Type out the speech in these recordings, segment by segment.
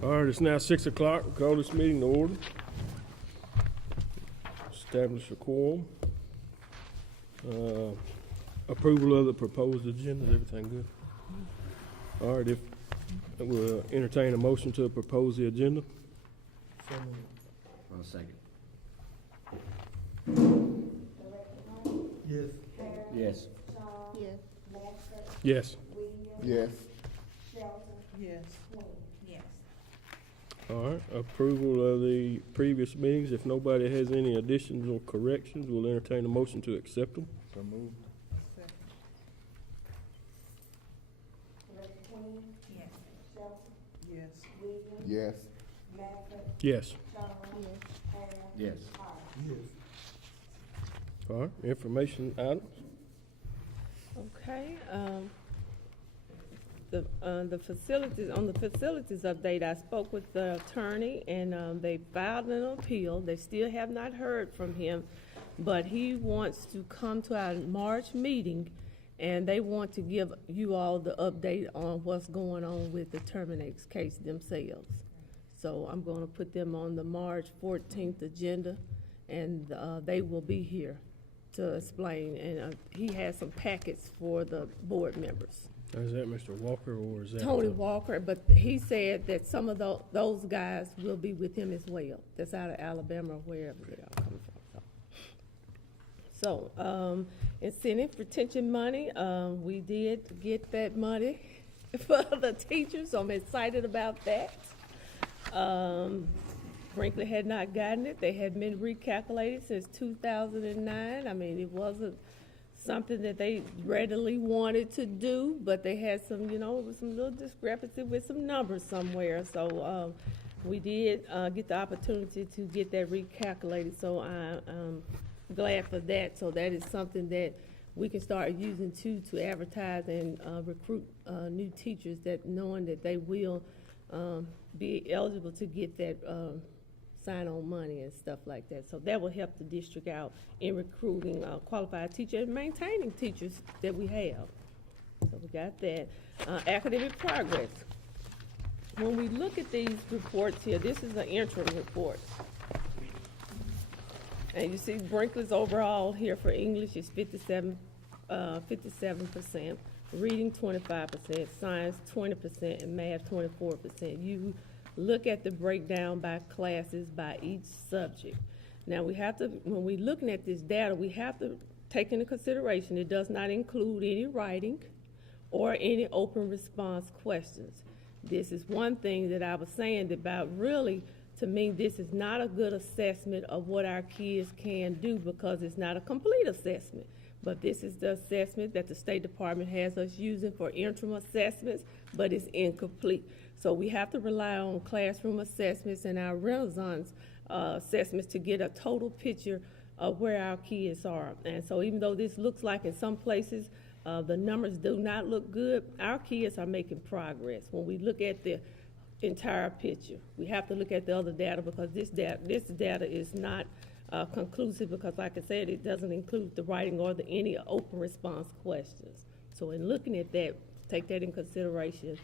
All right, it's now 6 o'clock. We'll call this meeting to order. Establish a quorum. Approval of the proposed agenda. Is everything good? All right, if we'll entertain a motion to propose the agenda. One second. Yes. Yes. Yes. Yes. Yes. Yes. Yes. All right, approval of the previous meetings. If nobody has any additions or corrections, we'll entertain a motion to accept them. So moved. Yes. Yes. Yes. Yes. Yes. All right, information items. Okay, the facilities, on the facilities update, I spoke with the attorney and, they filed an appeal. They still have not heard from him, but he wants to come to our March meeting and they want to give you all the update on what's going on with the Terminex case themselves. So I'm gonna put them on the March 14th agenda and, they will be here to explain, and he has some packets for the board members. Is that Mr. Walker or is that? Tony Walker, but he said that some of those guys will be with him as well. That's out of Alabama or wherever they are coming from. So, incentive retention money, we did get that money for the teachers, so I'm excited about that. Brinkley had not gotten it. They had been recalculated since 2009. I mean, it wasn't something that they readily wanted to do, but they had some, some little discrepancy with some numbers somewhere. So we did get the opportunity to get that recalculated. So I'm glad for that. So that is something that we can start using to advertise and recruit new teachers, that knowing that they will be eligible to get that sign-on money and stuff like that. So that will help the district out in recruiting qualified teachers and maintaining teachers that we have. So we got that. Academic progress. When we look at these reports here, this is an interim report. And you see Brinkley's overall here for English is 57%, reading 25%, science 20%, and math 24%. You look at the breakdown by classes, by each subject. Now we have to, when we're looking at this data, we have to take into consideration it does not include any writing or any open response questions. This is one thing that I was saying about, really, to me, this is not a good assessment of what our kids can do, because it's not a complete assessment. But this is the assessment that the State Department has us using for interim assessments, but it's incomplete. So we have to rely on classroom assessments and our Renaissance assessments to get a total picture of where our kids are. And so even though this looks like in some places the numbers do not look good, our kids are making progress. When we look at the entire picture, we have to look at the other data, because this data is not conclusive, because like I said, it doesn't include the writing or any open response questions. So in looking at that, take that in consideration.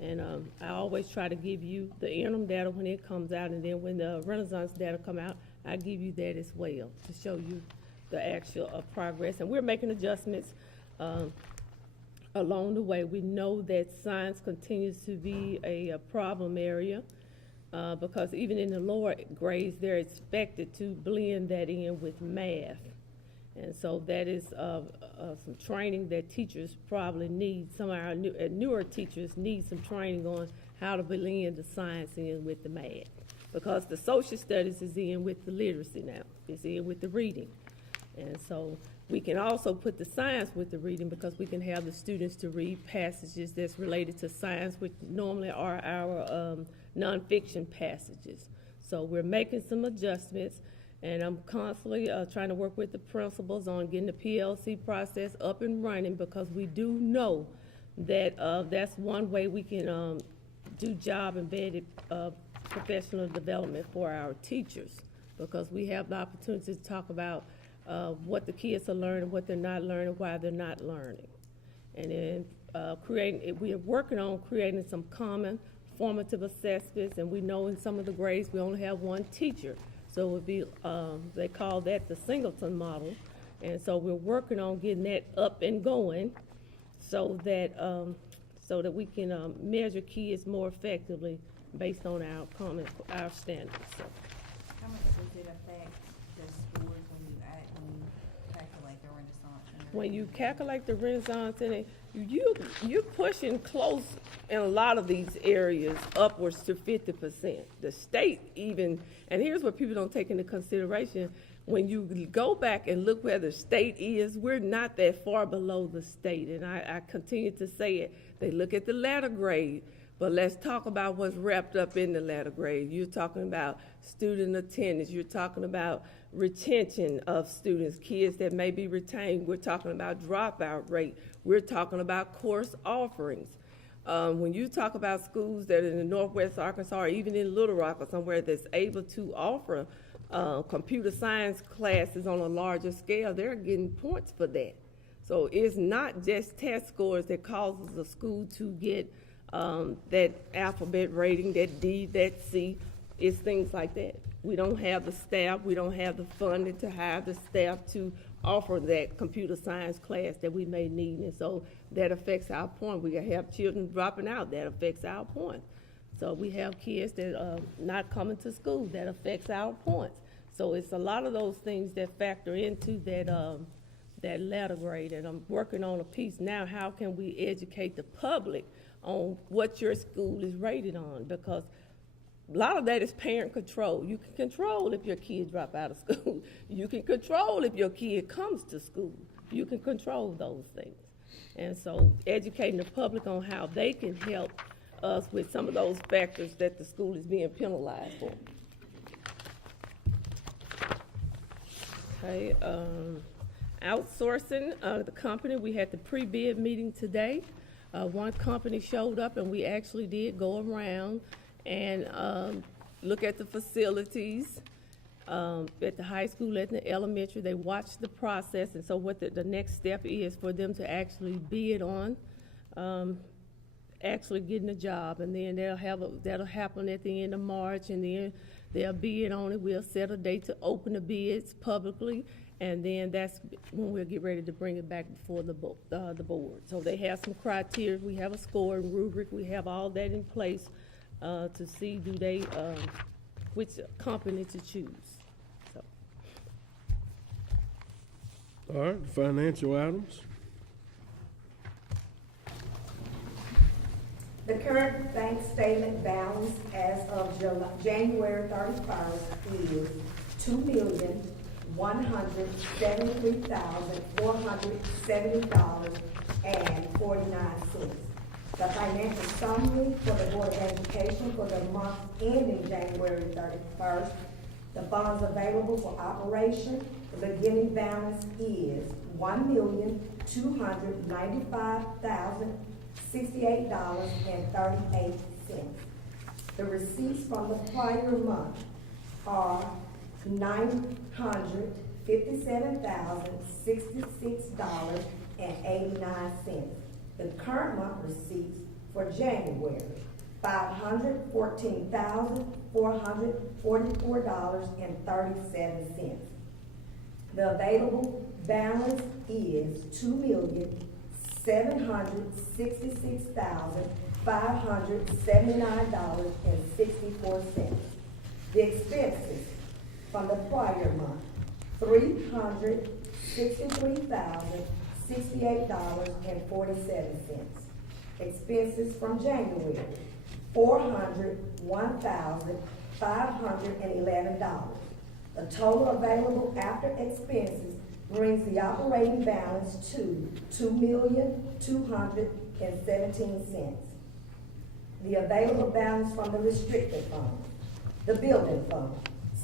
And I always try to give you the interim data when it comes out, and then when the Renaissance data come out, I give you that as well to show you the actual progress. And we're making adjustments along the way. We know that science continues to be a problem area because even in the lower grades, they're expected to blend that in with math. And so that is some training that teachers probably need. Some of our newer teachers need some training on how to blend the science in with the math, because the social studies is in with the literacy now. It's in with the reading. And so we can also put the science with the reading, because we can have the students to read passages that's related to science, which normally are our nonfiction passages. So we're making some adjustments. And I'm constantly trying to work with the principals on getting the PLC process up and running, because we do know that that's one way we can do job embedded professional development for our teachers, because we have the opportunity to talk about what the kids are learning, what they're not learning, why they're not learning. And then we are working on creating some common formative assessments, and we know in some of the grades we only have one teacher. So it would be, they call that the Singleton model. And so we're working on getting that up and going so that we can measure kids more effectively based on our standards. So. How much does it affect the scores when you calculate the Renaissance Center? When you calculate the Renaissance Center, you're pushing close in a lot of these areas upwards to 50%. The state even, and here's what people don't take into consideration, when you go back and look where the state is, we're not that far below the state. And I continue to say it. They look at the letter grade, but let's talk about what's wrapped up in the letter grade. You're talking about student attendance. You're talking about retention of students, kids that may be retained. We're talking about dropout rate. We're talking about course offerings. When you talk about schools that are in Northwest Arkansas or even in Little Rock or somewhere that's able to offer computer science classes on a larger scale, they're getting points for that. So it's not just test scores that causes a school to get that alphabet rating, that D, that C. It's things like that. We don't have the staff, we don't have the funding to hire the staff to offer that computer science class that we may need, and so that affects our point. We have children dropping out, that affects our point. So we have kids that are not coming to school, that affects our points. So it's a lot of those things that factor into that letter grade, and I'm working on a piece now, how can we educate the public on what your school is rated on, because a lot of that is parent control. You can control if your kid drop out of school. You can control if your kid comes to school. You can control those things. And so educating the public on how they can help us with some of those factors that the school is being penalized for. Okay, outsourcing the company, we had the pre-bid meeting today. One company showed up and we actually did go around and look at the facilities at the high school, at the elementary. They watched the process, and so what the next step is for them to actually bid on actually getting a job, and then that'll happen at the end of March, and then they'll bid on it. We'll set a date to open the bids publicly, and then that's when we'll get ready to bring it back before the board. So they have some criteria. We have a scoring rubric. We have all that in place to see which company to choose. So. All right, financial items. The current bank statement balance as of January 31st is $2,173,470.49. The financial summary for the Board of Education for the month ending January 31st. The funds available for operation, the beginning balance is $1,295,068.38. The receipts from the prior month are $957,066.89. The current month receipts for January, $514,444.37. The available balance is $2,766,579.64. The expenses from the prior month, $363,068.47. Expenses from January, $401,511. The total available after expenses brings the operating balance to $2,217,000. The available balance from the restricted fund, the building fund,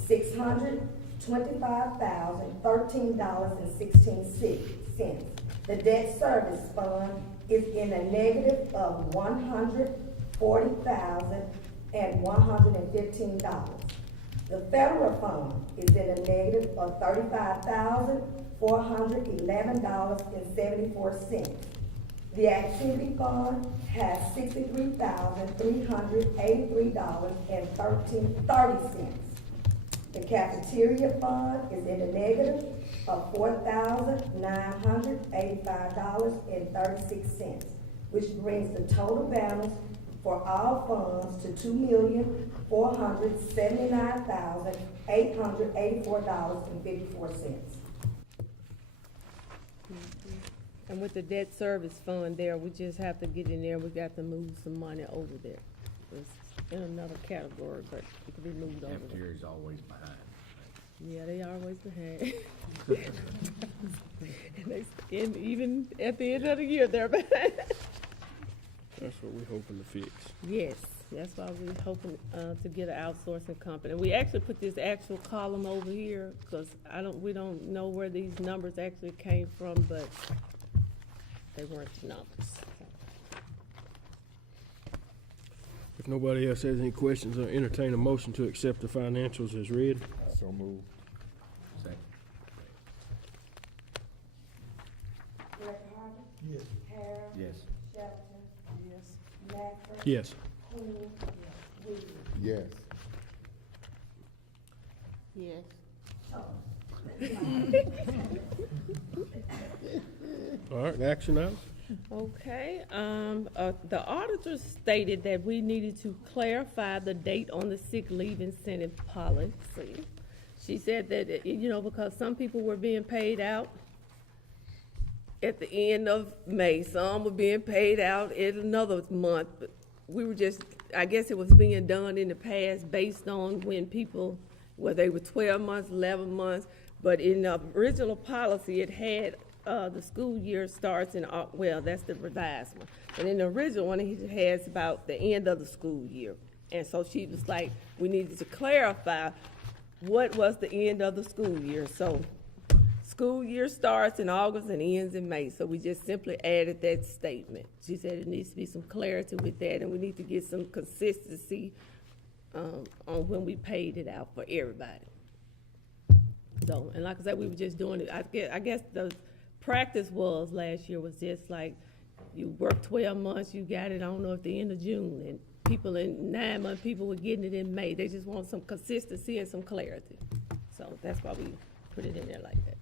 $625,013.16. The debt service fund is in a negative of $140,115. The federal fund is in a negative of $35,411.74. The activity fund has $63,383.30. The cafeteria fund is in the negative of $4,985.36, which brings the total balance for all funds to $2,479,884.54. And with the debt service fund there, we just have to get in there, we got to move some money over there. It's in another category, but it can be moved over there. Cafeteria's always behind. Yeah, they always behind. And even at the end of the year, they're behind. That's what we're hoping to fix. Yes, that's why we're hoping, to get an outsourcing company. We actually put this actual column over here, cause we don't know where these numbers actually came from, but they weren't the numbers. If nobody else has any questions, I'll entertain a motion to accept the financials as read. So moved. Second. Director Harvey? Yes. Harrell? Yes. Shelton? Yes. Lathrop? Yes. Queen? Williams? Yes. Yes. All right, action items? Okay, the auditor stated that we needed to clarify the date on the sick leave incentive policy. She said that, because some people were being paid out at the end of May, some were being paid out in another month, but we were just, I guess it was being done in the past based on when people, whether they were 12 months, 11 months, but in the original policy, it had the school year starts in, well, that's the revised one. But in the original one, it has about the end of the school year. And so she was like, we needed to clarify what was the end of the school year. So school year starts in August and ends in May. So we just simply added that statement. She said it needs to be some clarity with that, and we need to get some consistency on when we paid it out for everybody. So, and like I said, we were just doing it. I guess the practice was last year was just like, you work 12 months, you got it, I don't know, at the end of June, and people in 9 months, people were getting it in May. They just want some consistency and some clarity. So that's why we put it in there like that.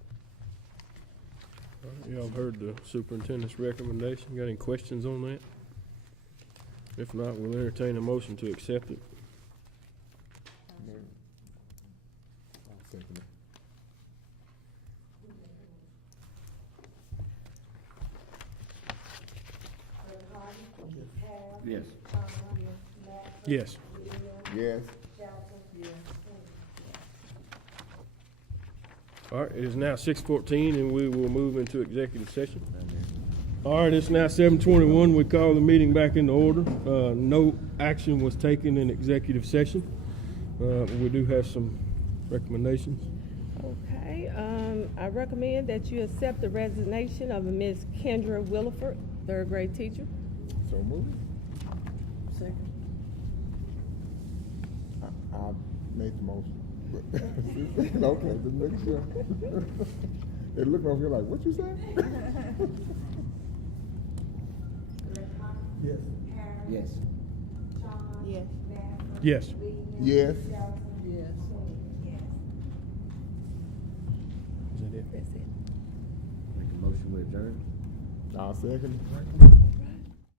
All right, y'all heard the superintendent's recommendation. Got any questions on that? If not, we'll entertain a motion to accept it. I'll second it. Director Harvey? Harrell? Yes. Lathrop? Yes. Williams? Yes. Shelton? Queen? All right, it is now 6:14, and we will move into executive session. All right, it's now 7:21. We call the meeting back into order. No action was taken in executive session. We do have some recommendations. Okay, I recommend that you accept the resignation of Ms. Kendra Williford, third grade teacher. So moved. Second. I made the motion. Okay, just make sure. They looking over here like, what you said? Director Harvey? Yes. Harrell? Yes. John? Yes. Lathrop? Yes. Williams? Yes. Shelton? Yes. Queen? Yes. Is that it? That's it. Make a motion with adjourn. I'll second.